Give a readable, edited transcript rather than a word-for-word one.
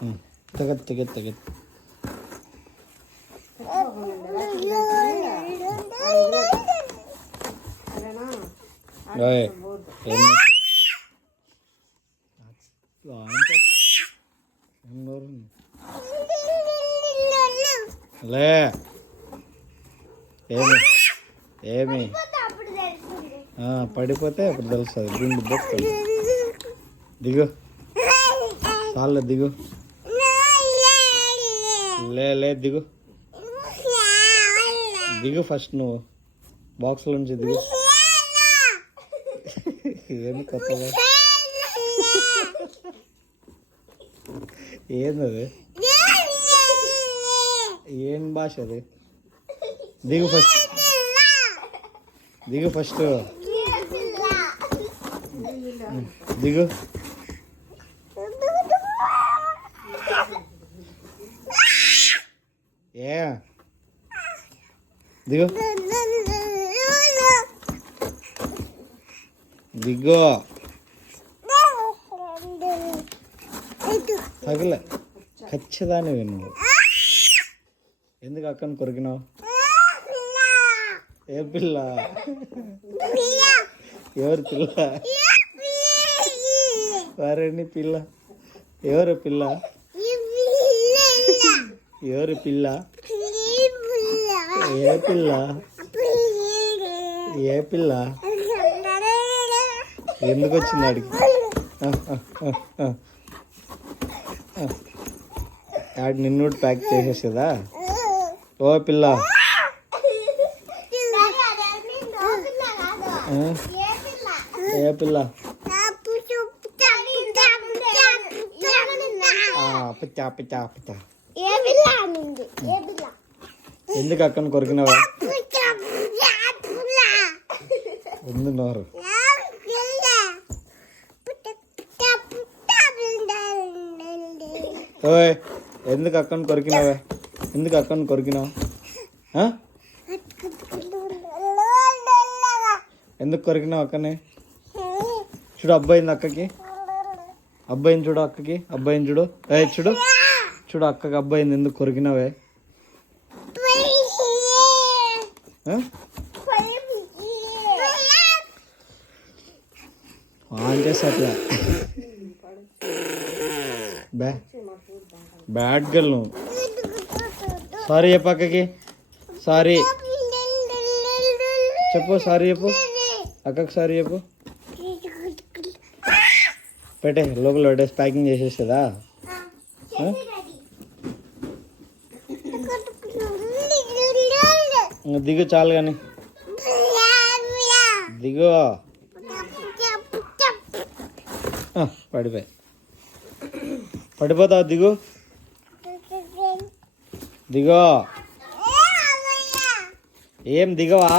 తగత్ తగత్ తగత్ లే ఏమి ఏమి పడిపోతే అప్పుడు తెలుస్తుంది గుండు బొక్కలు దిగు చాలు దిగు లే దిగు దిగు ఫస్ట్ నువ్వు బాక్స్లో నుంచి దిగు ఏమి కొత్తగా ఏంది ఏం భాష అది దిగు ఫస్ట్ దిగు ఫస్ట్ దిగు ఏ దిగు దిగు తగలే ఖచ్చితంగా నువ్వు ఎందుకు అక్కని కొరికినావు ఏ పిల్ల ఎవరు పిల్ల వారేని పిల్ల ఎవరు పిల్ల ఎవరు పిల్ల ఏ పిల్ల ఏ పిల్ల ఎందుకు వచ్చింది అడిగి యాడ్ నిన్ను ప్యాక్ చేసేసేదా ఓ పిల్ల ఏ పిల్ల పిచ్చా పిచ్చా పిచ్చా ఎందుకు అక్కను కొరికినావా ఉంది నోరు ఓయ్ ఎందుకు అక్కను కొరికినావా ఎందుకు అక్కను కొరికినావు ఎందుకు కొరికినావు అక్కని చూడు అబ్బాయింది అక్కకి అబ్బాయిని చూడు అక్కకి అబ్బాయిని చూడు చూడు చూడు అక్కకి అబ్బాయింది ఎందుకు కొరికినావే ఆన్ చేస్తా అట్లా బ్యాడ్ గర్ల్ నువ్వు సారీ చెప్పు అక్కకి సారీ చెప్పు సారీ చెప్పు అక్కకి సారీ చెప్పు పెట్టే లోపల పెట్టేసి ప్యాకింగ్ చేసేస్తుందా దిగు చాలు కానీ దిగు పడిపోతావు దిగు దిగో ఏం దిగవా